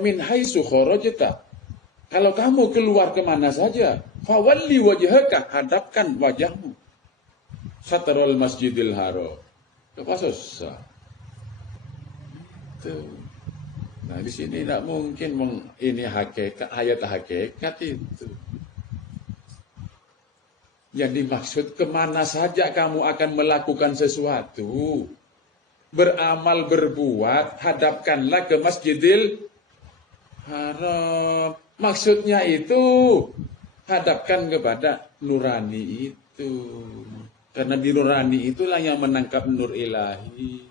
Min haitsu kharajta. Kalau kamu keluar kemana saja, fawalli wajhaka, hadapkan wajahmu. Satrul Masjidil Haram. Apa susah? Itu. Nah, di sini tidak mungkin ini hakikat, ayat hakikat itu. Yang dimaksud kemana saja kamu akan melakukan sesuatu. Beramal, berbuat, hadapkanlah ke Masjidil Haram. Maksudnya itu hadapkan kepada nurani itu. Karena di nurani itulah yang menangkap nur ilahi.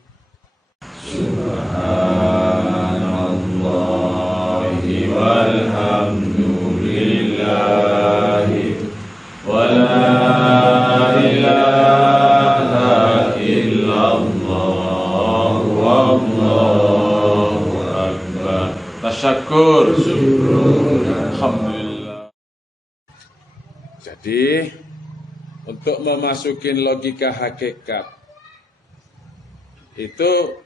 Subhanallahi walhamdulillahi wa la ilaha illallah wallahu akbar. Tasyakur. Alhamdulillah. Jadi untuk memasukin logika hakikat itu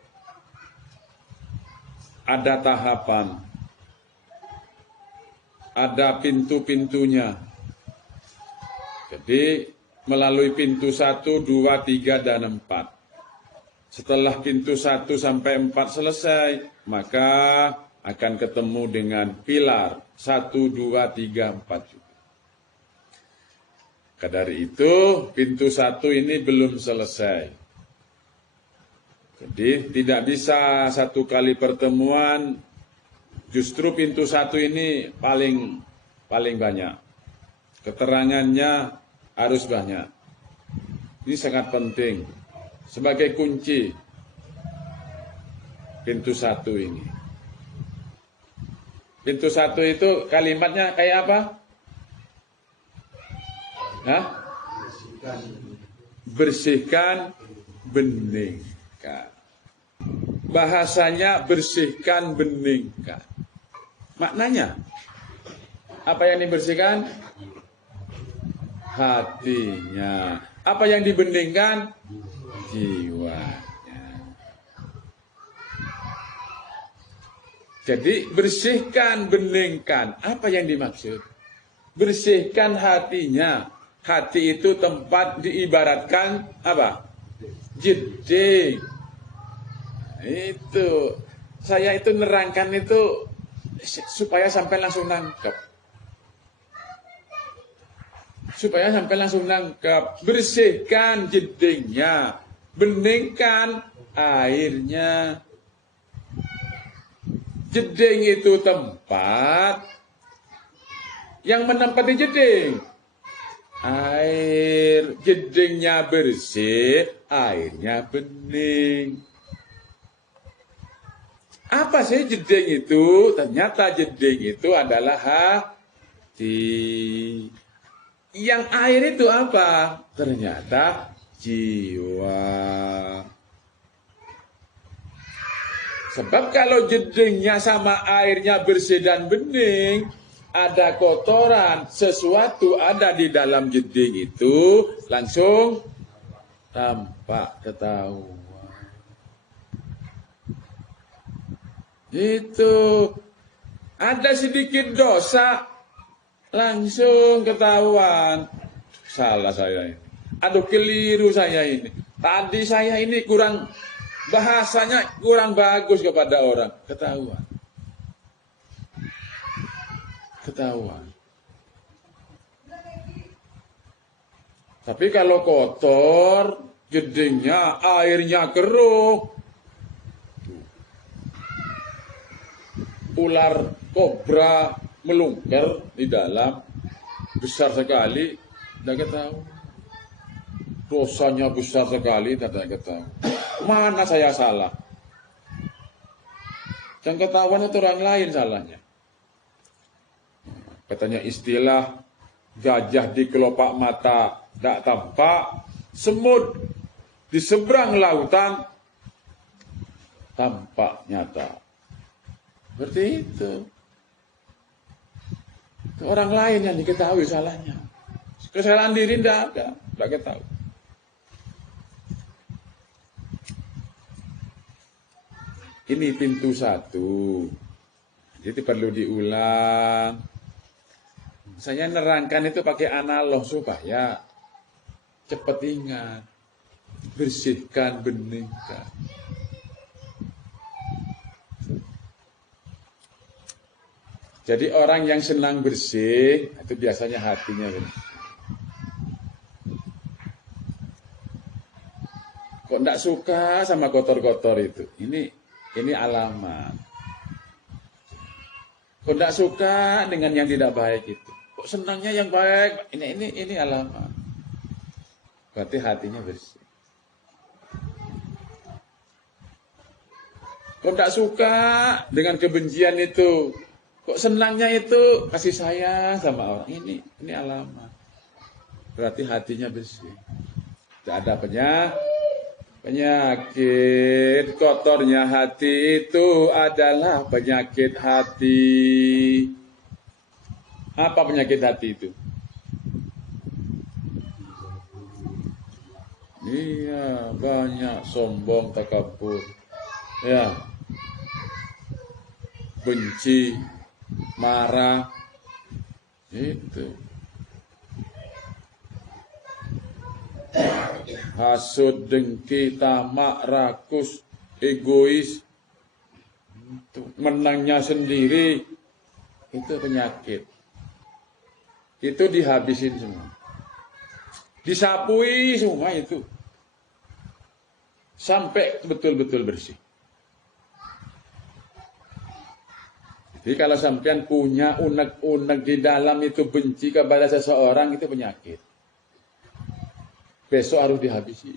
ada tahapan, ada pintu-pintunya. Jadi melalui pintu 1, 2, 3, dan 4. Setelah pintu 1 sampai 4 selesai, maka akan ketemu dengan pilar 1, 2, 3, 4 juga. Dari itu pintu 1 ini belum selesai. Jadi tidak bisa satu kali pertemuan, justru pintu 1 ini paling banyak. Keterangannya harus banyak. Ini sangat penting. Sebagai kunci pintu 1 ini. Pintu 1 itu kalimatnya kayak apa? Hah? Bersihkan, beningkan. Bahasanya bersihkan, beningkan. Maknanya apa yang dibersihkan? Hatinya. Apa yang dibeningkan? Jiwanya. Jadi bersihkan, beningkan. Apa yang dimaksud? Bersihkan hatinya. Hati itu tempat diibaratkan apa? Jeding. Itu. Saya itu nerangkan itu supaya sampai langsung nangkep. Supaya sampai langsung nangkep. Bersihkan jedingnya. Beningkan airnya. Jeding itu tempat yang menempati jeding. Air, jedingnya bersih, airnya bening. Apa sih jeding itu? Ternyata jeding itu adalah hati. Yang air itu apa? Ternyata jiwa. Sebab kalau jedingnya sama airnya bersih dan bening, ada kotoran, sesuatu ada di dalam jeding itu, langsung tampak ketahuan. Itu ada sedikit dosa, langsung ketahuan. Salah saya ini. Aduh, keliru saya ini. Tadi saya ini kurang, bahasanya kurang bagus kepada orang. Ketahuan. Tapi kalau kotor, jedingnya, airnya keruh, ular kobra melungker di dalam, besar sekali, tidak ketahuan. Dosanya besar sekali, tidak ketahuan. Mana saya salah? Yang ketahuan itu orang lain salahnya. Katanya istilah gajah di kelopak mata tidak tampak, semut di seberang lautan tampak nyata. Seperti itu. Orang lain yang diketahui salahnya. Kesalahan diri tidak ada, tidak ketahui. Ini pintu 1. Jadi perlu diulang. Saya nerangkan itu pakai analog supaya cepat ingat. Bersihkan, beningkan. Jadi orang yang senang bersih, itu biasanya hatinya bersih. Kok enggak suka sama kotor-kotor itu? Ini alamat. Kok enggak suka dengan yang tidak baik itu? Kok senangnya yang baik? Ini alamat. Berarti hatinya bersih. Kok enggak suka dengan kebencian itu? Kok senangnya itu kasih sayang sama orang? Ini alamat. Berarti hatinya bersih. Tidak ada penyakit. Kotornya hati itu adalah penyakit hati. Apa penyakit hati itu? Iya, banyak sombong, takabur. Ya. Benci, marah. Itu. Hasud, dengki, tamak, rakus, egois, menangnya sendiri, itu penyakit. Itu dihabisin semua. Disapui semua itu. Sampai betul-betul bersih. Jadi kalau sampean punya unek-unek di dalam itu benci kepada seseorang, itu penyakit. Besok harus dihabisi.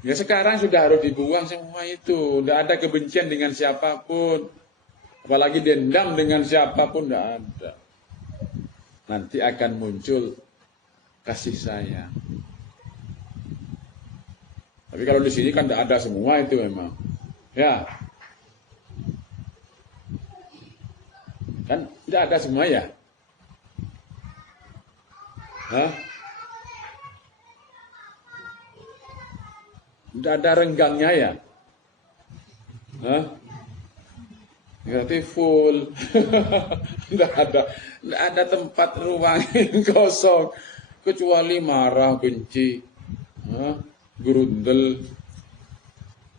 Ya sekarang sudah harus dibuang semua itu. Tidak ada kebencian dengan siapapun. Apalagi dendam dengan siapapun, tidak ada. Nanti akan muncul kasih sayang. Tapi kalau di sini kan tidak ada semua itu memang. Ya. Kan tidak ada semua ya. Hah? Tidak ada renggangnya ya? Hah? Berarti full. Tidak ada tempat ruang yang kosong. Kecuali marah, benci, gerundel,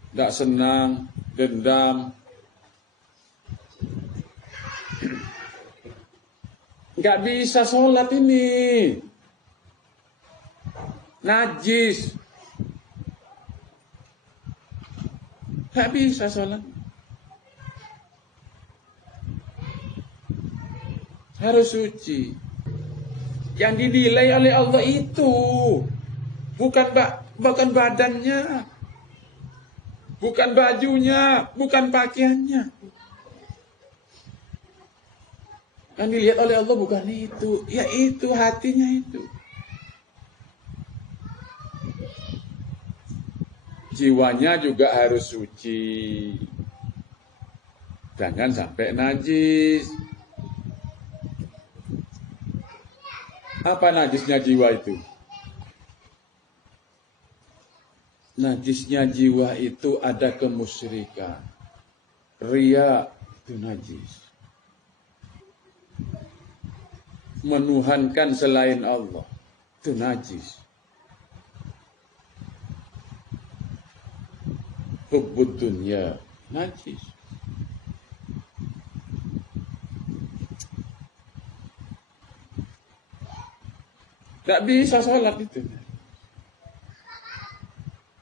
tidak senang, dendam. Nggak bisa sholat ini. Najis. Nggak bisa sholat. Harus suci. Yang dinilai oleh Allah itu bukan badannya, bukan bajunya, bukan pakaiannya. Yang dilihat oleh Allah bukan itu, yaitu hatinya itu. Jiwanya juga harus suci. Jangan sampai najis. Apa najisnya jiwa itu? Najisnya jiwa itu ada kemusyrikan. Riya itu najis. Menuhankan selain Allah itu najis. Hubbud dunya najis. Tak bisa sholat itu.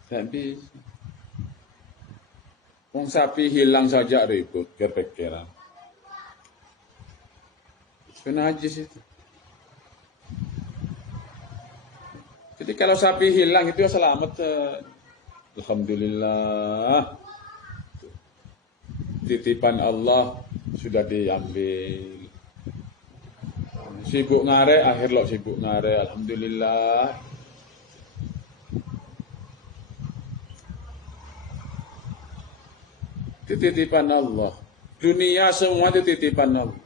Tak bisa. Wong sapi hilang saja ribut, kepikiran. Itu najis itu. Jadi kalau sapi hilang itu ya selamat. Alhamdulillah. Titipan Allah sudah diambil. Sibuk ngare, akhir lo sibuk ngare. Alhamdulillah. Titipan Allah. Dunia semua itu titipan Allah.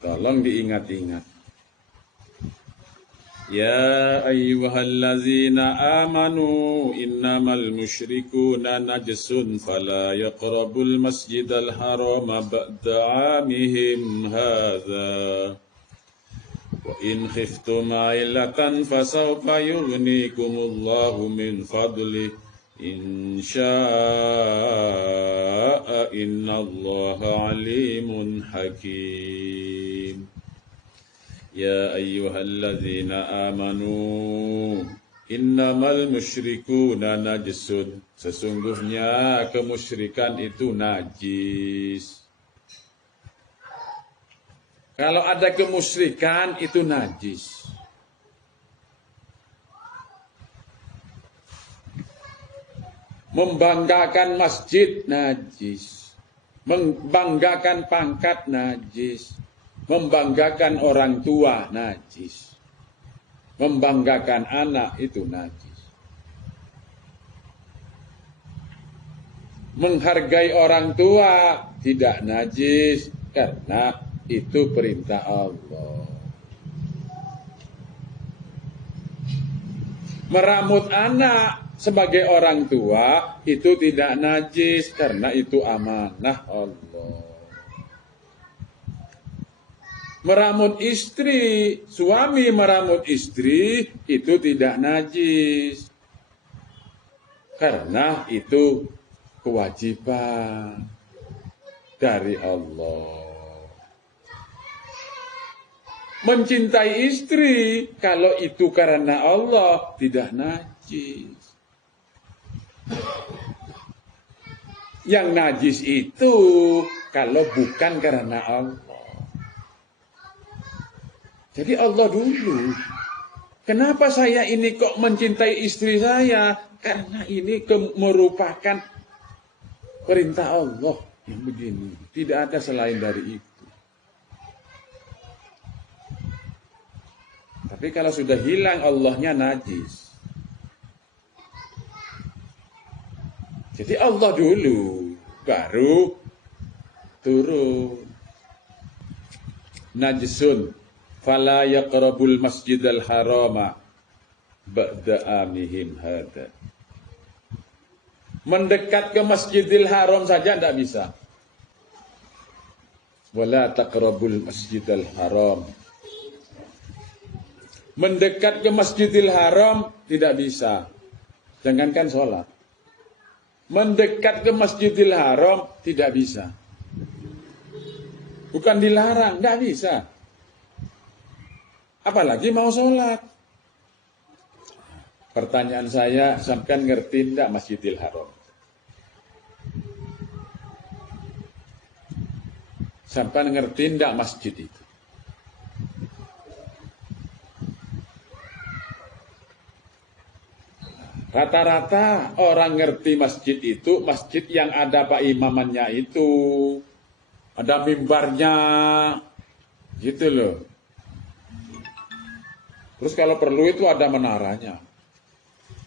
Tolong diingat-ingat. يا أيها الذين آمنوا إنما المشركون نجس فلا يقربوا المسجد الحرام بعد عامهم هذا وإن خفتم عيلة فسوف يغنيكم الله من فضله إن شاء إن الله عليم حكيم يا أيها الذين آمنوا innamal musyrikuna najisun. Sesungguhnya kemusyrikan itu najis. Kalau ada kemusyrikan itu najis. Membanggakan masjid najis. Membanggakan pangkat najis. Membanggakan orang tua najis. Membanggakan anak itu najis. Menghargai orang tua tidak najis karena itu perintah Allah. Meramut anak sebagai orang tua itu tidak najis karena itu amanah Allah. Meramut istri, suami meramut istri itu tidak najis. Karena itu kewajiban dari Allah. Mencintai istri, kalau itu karena Allah, tidak najis. Yang najis itu kalau bukan karena Allah. Jadi Allah dulu, kenapa saya ini kok mencintai istri saya? Karena ini merupakan perintah Allah yang begini. Tidak ada selain dari itu. Tapi kalau sudah hilang Allahnya najis. Jadi Allah dulu, baru turun. Najisun. Fala yaqrabul masjidal harama ba'da amihim hada. Mendekat ke Masjidil Haram saja tidak bisa. Wala taqrabul masjidal haram. Mendekat ke Masjidil Haram tidak bisa. Jangankan sholat. Mendekat ke Masjidil Haram tidak bisa. Bukan dilarang, tidak bisa. Apalagi mau sholat. Pertanyaan saya, sampean ngerti enggak Masjidil Haram? Sampean ngerti enggak masjid itu? Rata-rata orang ngerti masjid itu, masjid yang ada pak imamannya itu. Ada mimbarnya, gitu loh. Terus kalau perlu itu ada menaranya.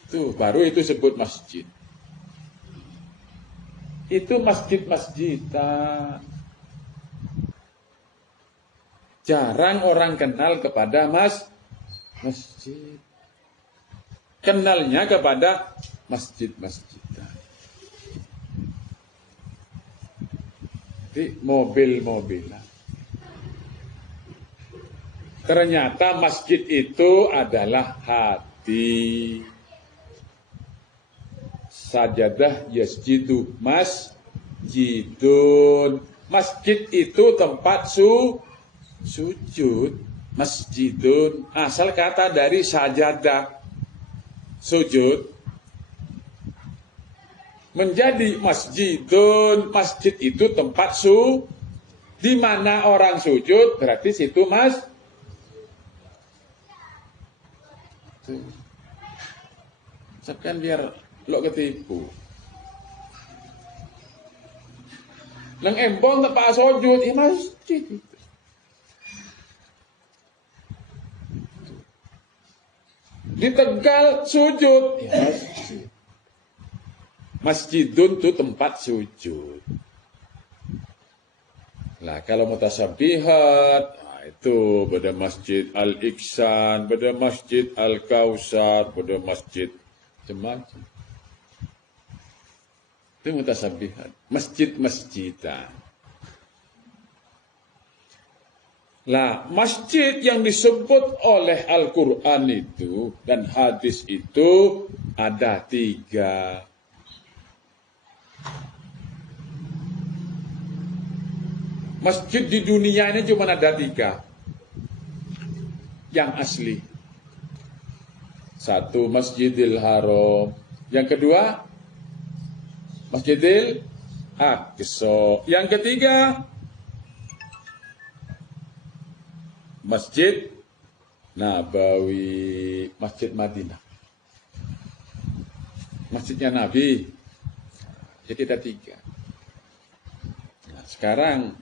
Itu baru itu sebut masjid. Itu masjid-masjidan. Jarang orang kenal kepada masjid. Kenalnya kepada masjid-masjidan. Di mobil-mobilan. Ternyata masjid itu adalah hati. Sajadah yasjidu masjidun. Masjid itu tempat sujud. Masjidun. Asal kata dari sajadah. Sujud. Menjadi masjidun. Masjid itu tempat di mana orang sujud. Berarti situ Sekian biar lo ketipu. Nang embong tempat sujud, masjid itu. Di Tegal sujud, masjid. Masjidun itu tempat sujud. Nah, kalau mutasyabihat, Tuh, pada Masjid Al-Iksan, pada Masjid Al-Kausar, pada Masjid macam-macam. Itu mutasabihat. Masjid-masjidan. Lah, masjid yang disebut oleh Al-Quran itu dan hadis itu ada 3. Masjid di dunia ini cuma ada 3 yang asli. 1 Masjidil Haram, yang kedua Masjidil Aqsa, yang ketiga Masjid Nabawi, Masjid Madinah, masjidnya Nabi. Jadi ada 3. Nah, sekarang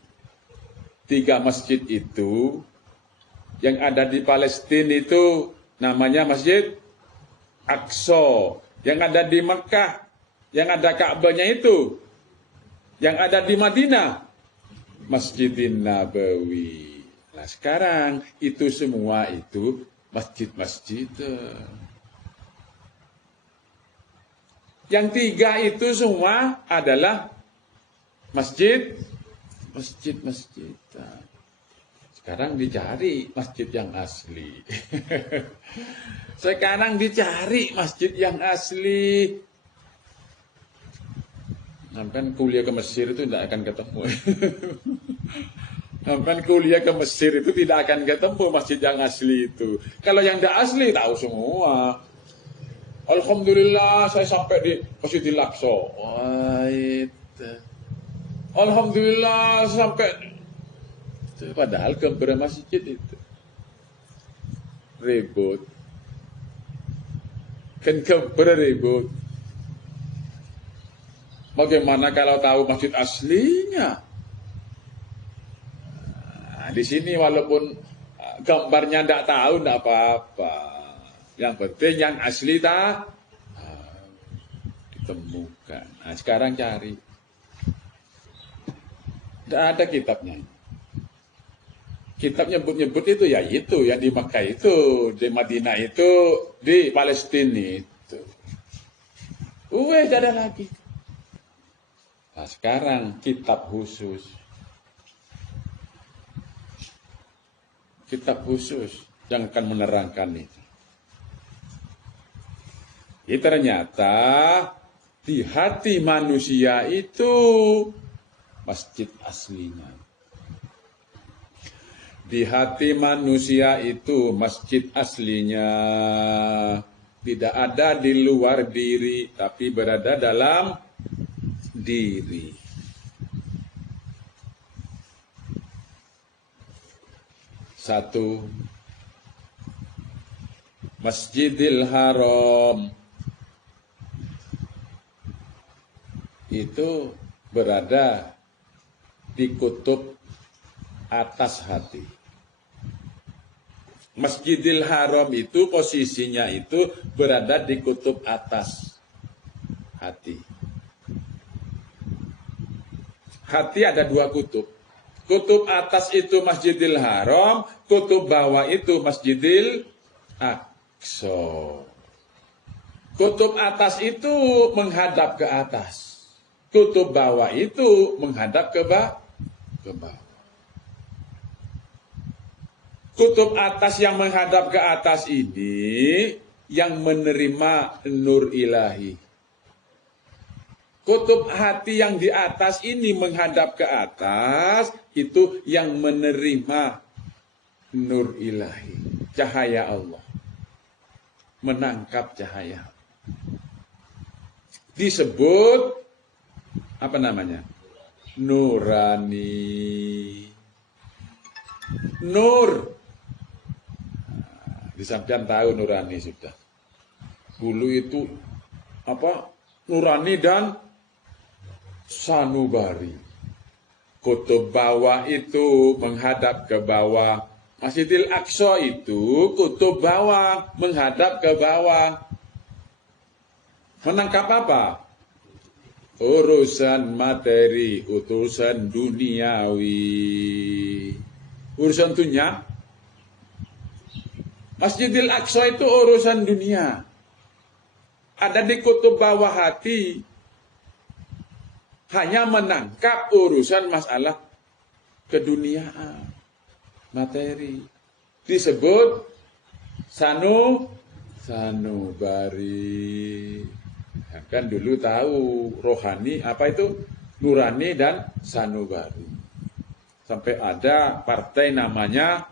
3 masjid itu yang ada di Palestina itu namanya Masjid Aqsa, yang ada di Mekah, yang ada Ka'bahnya itu, yang ada di Madinah Masjidin Nabawi. Nah, sekarang itu semua itu masjid-masjid. Yang 3 itu semua adalah masjid-masjid. Sekarang dicari masjid yang asli. Sekarang dicari masjid yang asli. Sampai kuliah ke Mesir itu tidak akan ketemu. Sampai kuliah ke Mesir itu tidak akan ketemu masjid yang asli itu. Kalau yang tidak asli tahu semua. Alhamdulillah saya sampai di Masjidil Aqsa. Wah, itu. Alhamdulillah sampai. Padahal ke masjid itu ribut. Kan ribut. Bagaimana kalau tahu masjid aslinya? Nah, di sini walaupun gambarnya tidak tahu, tidak apa-apa. Yang penting yang asli ditemukan. Nah, sekarang cari. Tidak ada kitabnya. Kitab nyebut-nyebut itu ya itu, yang di Makkah itu, di Madinah itu, di Palestina itu. Tidak ada lagi. Nah, sekarang kitab khusus. Kitab khusus yang akan menerangkan itu. Jadi ternyata di hati manusia itu masjid aslinya. Di hati manusia itu masjid aslinya. Tidak ada di luar diri, tapi berada dalam diri. Satu, Masjidil Haram itu berada di kutub atas hati. Masjidil Haram itu posisinya itu berada di kutub atas hati. Hati ada 2 kutub. Kutub atas itu Masjidil Haram, kutub bawah itu Masjidil Aqsa. Kutub atas itu menghadap ke atas. Kutub bawah itu menghadap ke bawah. Kutub atas yang menghadap ke atas ini yang menerima nur ilahi. Kutub hati yang di atas ini menghadap ke atas itu yang menerima nur ilahi. Cahaya Allah. Menangkap cahaya. Disebut apa namanya? Nurani. Nur. Disampean tahu nurani sudah. Dulu itu apa? Nurani dan sanubari. Kutub bawah itu menghadap ke bawah. Masjidil Aqsa itu kutub bawah menghadap ke bawah. Menangkap apa? Urusan materi, urusan duniawi. Urusan dunia Masjidil Aqsa itu urusan dunia. Ada di kutub bawah hati. Hanya menangkap urusan masalah keduniaan. Materi. Disebut sanubari. Ya, kan dulu tahu rohani apa itu? Nurani dan sanubari. Sampai ada partai namanya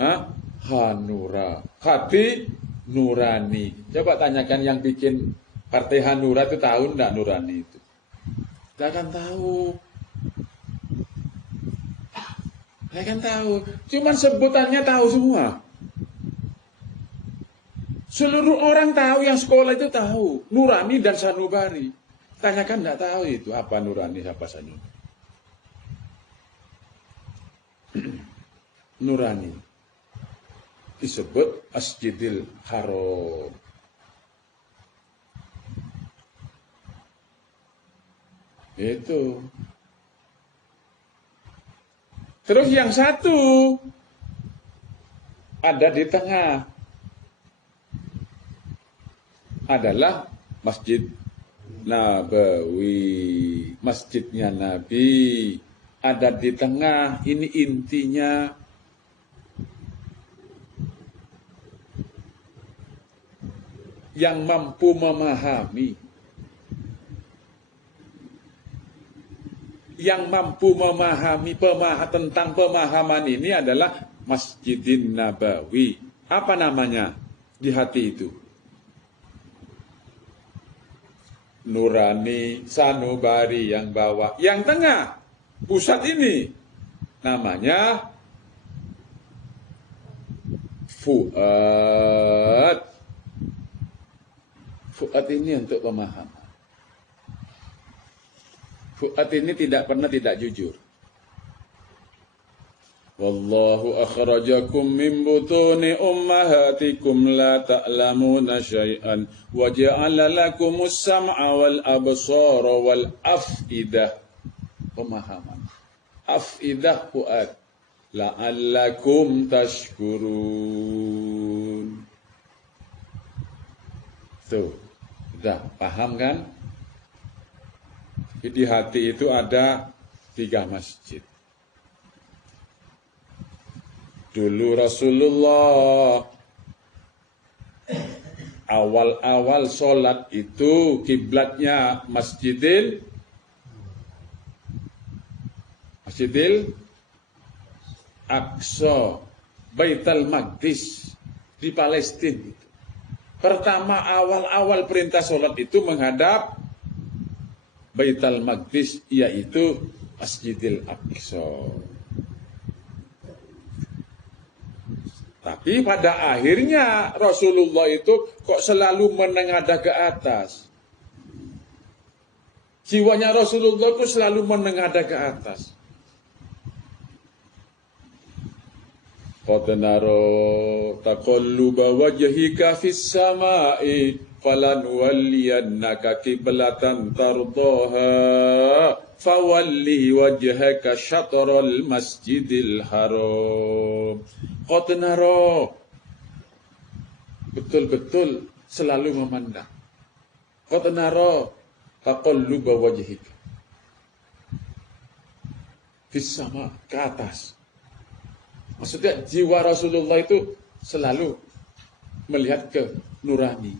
Hanura, hati nurani. Coba tanyakan yang bikin partai Hanura itu tahu enggak nurani itu? Tidak akan tahu. Tidak akan tahu. Cuman sebutannya tahu semua. Seluruh orang tahu, yang sekolah itu tahu. Nurani dan sanubari. Tanyakan enggak tahu itu apa nurani, apa sanubari. Nurani disebut Masjidil Haram. Itu. Terus yang satu ada di tengah adalah Masjid Nabawi. Masjidnya Nabi ada di tengah. Ini intinya. Yang mampu memahami, tentang pemahaman ini adalah Masjidin Nabawi. Apa namanya di hati itu? Nurani, sanubari yang bawah. Yang tengah, pusat ini namanya Fuad. Fuad ini untuk pemahaman. Fuad ini tidak pernah tidak jujur. Wallahu akhrajakum min butuni ummahatikum la ta'lamuna syai'an wa ja'ala lakumus sam'a wal absara wal afidah. Pemahaman. Afidah fuad. La'allakum tashkurun. Tuh. Sudah paham kan? Di hati itu ada 3 masjid. Dulu Rasulullah awal-awal sholat itu kiblatnya Masjidil Aqsa, Baitul Maqdis di Palestina. Pertama awal-awal perintah sholat itu menghadap Baitul Maqdis, yaitu Masjidil Aqsa. Tapi pada akhirnya Rasulullah itu kok selalu menengadah ke atas. Jiwanya Rasulullah itu selalu menengadah ke atas. Qad naro taqalluba wajhika fis sama'i falanuwalliyannaka qiblatan tardaha fawalli wajhaka syatral masjidil haram. Qad naro, betul-betul selalu memandang. Qad naro taqalluba wajhika fis sama, ke atas. Maksudnya jiwa Rasulullah itu selalu melihat ke nurani.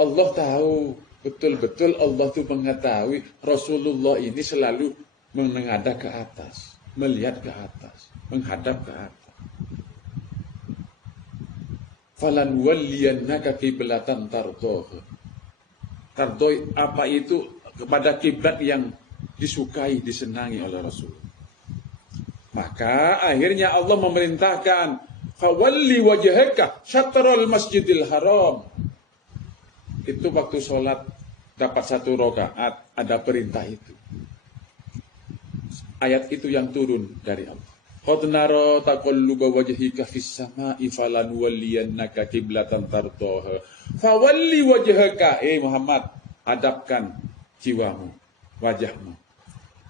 Allah tahu, betul-betul Allah itu mengetahui Rasulullah ini selalu menengadah ke atas, melihat ke atas, menghadap ke atas. Falan walliyannaka qiblatan tardaha. Tardoi apa itu? Kepada kiblat yang disukai, disenangi oleh Rasul. Maka akhirnya Allah memerintahkan fawalli wajhaka syatral masjidil haram. Itu waktu sholat dapat 1 rakaat ada perintah itu. Ayat itu yang turun dari Allah. Qad nara taqalluba wajhika fis sama'i falanuwalliyannaka qiblatan tardaha. Fawalli wajhaka, Muhammad, hadapkan jiwamu, wajahmu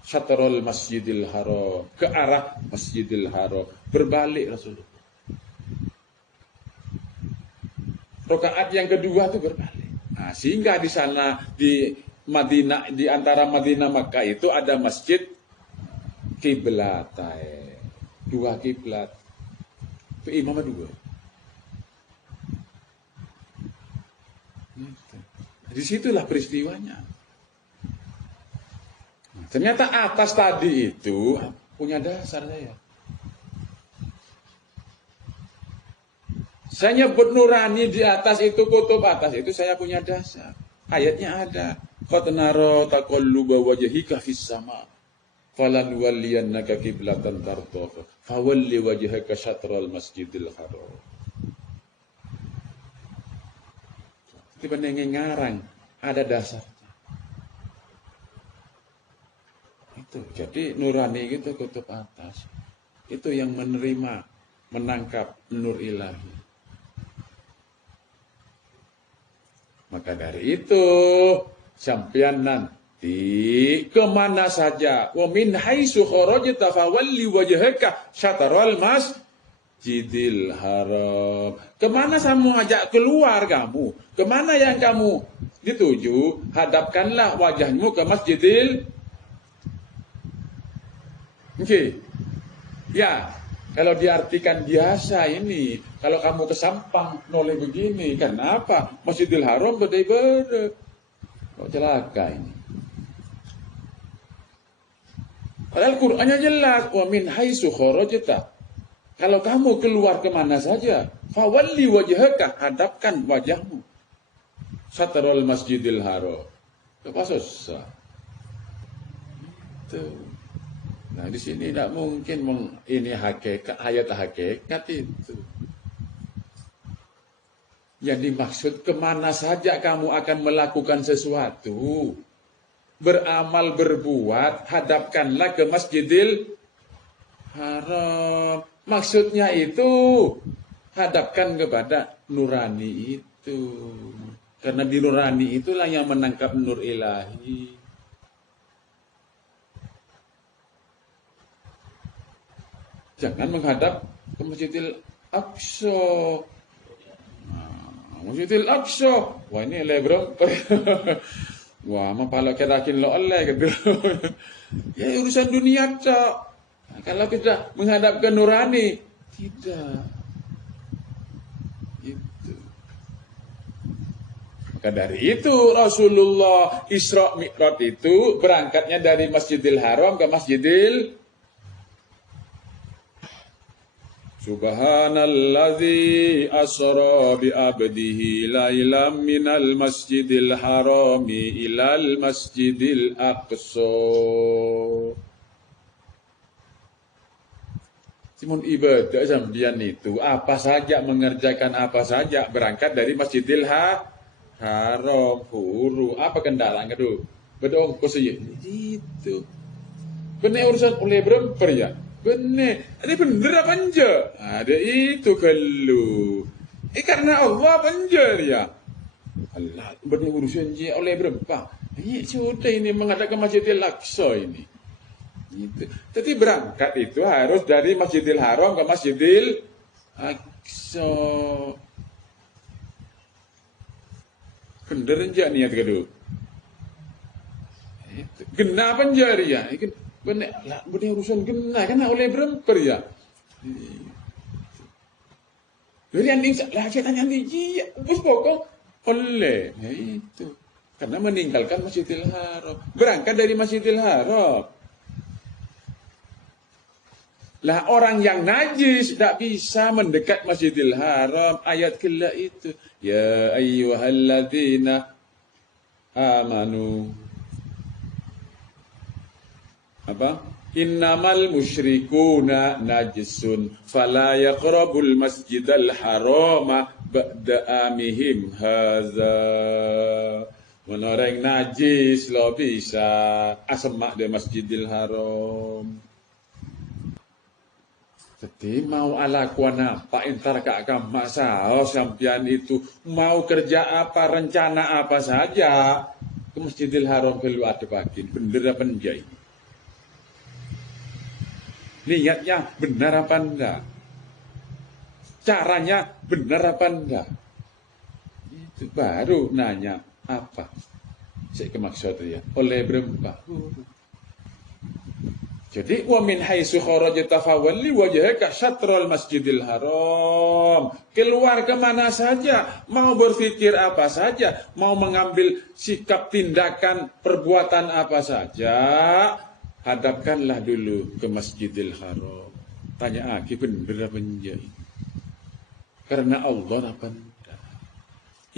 syatrul Masjidil Haram, ke arah Masjidil Haram, berbalik Rasulullah. Rakaat yang kedua itu berbalik. Nah, sehingga di sana di Madinah, di antara Madinah Makkah itu ada masjid kiblatain, dua kiblat. Itu imamnya dua. Disitulah peristiwanya. Ternyata atas tadi itu punya dasar saya. Saya nyebut nurani di atas itu, kutub atas itu saya punya dasar. Ayatnya ada. Qad nara taqalluba wajhika fis sama. Falan walliyannaka qiblatan tardaha. Fawalli wajhaka syatral Masjidil Haram. Tiba-tiba ngarang, ada dasar. Itu. Jadi nurani itu kutub atas. Itu yang menerima, menangkap nur ilahi. Maka dari itu, sampean nanti kemana saja, wa min haitsu kharajta fawalli wajhaka syatral Masjidil Haram. Kemana kamu ajak keluar kamu? Kemana yang kamu dituju? Hadapkanlah wajahmu ke Masjidil. Oke. Ya, kalau diartikan biasa ini, kalau kamu ke Sampang noleh begini, kenapa? Masjidil Haram berdeh-berdeh. Kok celaka ini? Padahal Qur'annya jelas, wa min haitsu kharajta. Kalau kamu keluar kemana saja, fawalli wajhaka, hadapkan wajahmu. Syatrul Masjidil Haram. Apa susah? Itu. Nah, di sini tidak mungkin ini hakikat, ayat hakikat itu. Yang dimaksud kemana saja kamu akan melakukan sesuatu, beramal, berbuat, hadapkanlah ke Masjidil Haram. Maksudnya itu hadapkan kepada nurani itu. Karena di nurani itulah yang menangkap nur ilahi. Jangan menghadap ke Masjidil Aqsa. Masjidil Aqsa. Wah, ini lebron. Wah, mapala kirakin lo oleh gitu. Ya urusan dunia, Cok. Nah, kalau kita menghadap ke nurani, tidak. Itu. Maka dari itu Rasulullah Isra Mi'raj itu berangkatnya dari Masjidil Haram ke Masjidil Subhanalladzi asra bi abdihi lailam minal masjidil harami ilal masjidil aqsa. Simun ibadah sambian itu apa saja, mengerjakan apa saja, berangkat dari Masjidil Haram. Huru apa kendalanya tuh? Bedong kosiyah itu. Benar urusan oleh beremper ya. Benar, ini bener apa enggak? Ada itu kalau. Karena Allah apa enggak ya? Allah benar urusan dia oleh berapa? Ini sudah ini menghadap ke Masjidil Aqsa ini. Gitu. Tapi berangkat itu harus dari Masjidil Haram ke Masjidil Aqsa. Bener enggak niat kedua? Kenapa enggak ya? Benar urusan genah kan oleh beremper ya. Jadi yang lah saya tanya dia, bos pokok oleh ya itu karena meninggalkan Masjidil Haram, berangkat dari Masjidil Haram. Lah orang yang najis tidak bisa mendekat Masjidil Haram. Ayat kela itu, ya ayyuhalladzina amanu apa? Innamal musyrikuna najisun fala yaqrabul masjidal harama ba'da amihim haza. Menoreng najis lo bisa asemak di Masjidil Haram. Jadi mau alakuan apa entar kak masa sampian itu mau kerja apa, rencana apa saja ke Masjidil Haram perlu ada bagian bener apa enggak ini. Niatnya benar apa enggak? Caranya benar apa enggak? Itu baru nanya apa? Saya maksudnya oleh berapa? Jadi wa min haitsu kharajta fawalli wajhaka syatrul masjidil haram. Keluar kemana saja, mau berpikir apa saja, mau mengambil sikap tindakan perbuatan apa saja, hadapkanlah dulu ke Masjidil Haram. Tanya aki bener apa enggak? Karena Allah apa enggak?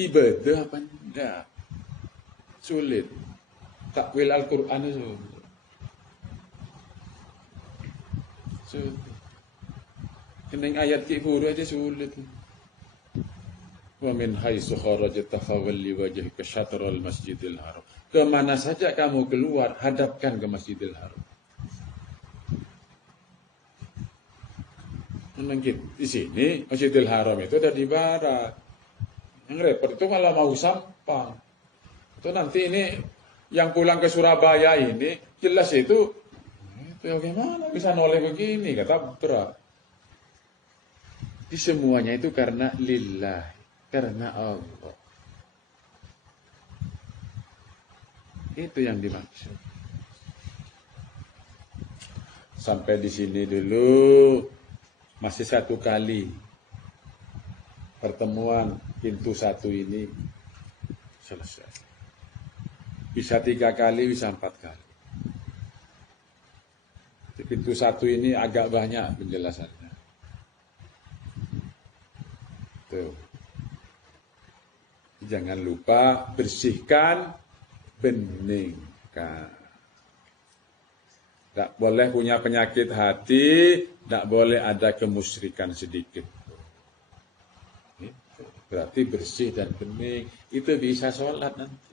Ibadah apa enggak? Sulit. Takwil Al-Qur'an itu sulit. Kening ayat kifuru aja sulit. Wa min haitsu kharajta fawalli wajhaka syatral Masjidil Haram. Kemana saja kamu keluar, hadapkan ke Masjidil Haram. Mungkin di sini Masjidil Haram itu ada di barat. Yang repot itu kalau mau sampang. Itu nanti ini yang pulang ke Surabaya ini jelas itu bagaimana bisa noleh begini, kata berat. Di semuanya itu karena lillah, karena Allah. Itu yang dimaksud. Sampai di sini dulu, masih satu kali pertemuan pintu satu ini selesai. Bisa 3 kali, bisa 4 kali. Di pintu satu ini agak banyak penjelasannya. Tuh. Jangan lupa bersihkan, beningkan. Tidak boleh punya penyakit hati, tidak boleh ada kemusyrikan sedikit. Berarti bersih dan bening, itu bisa sholat nanti.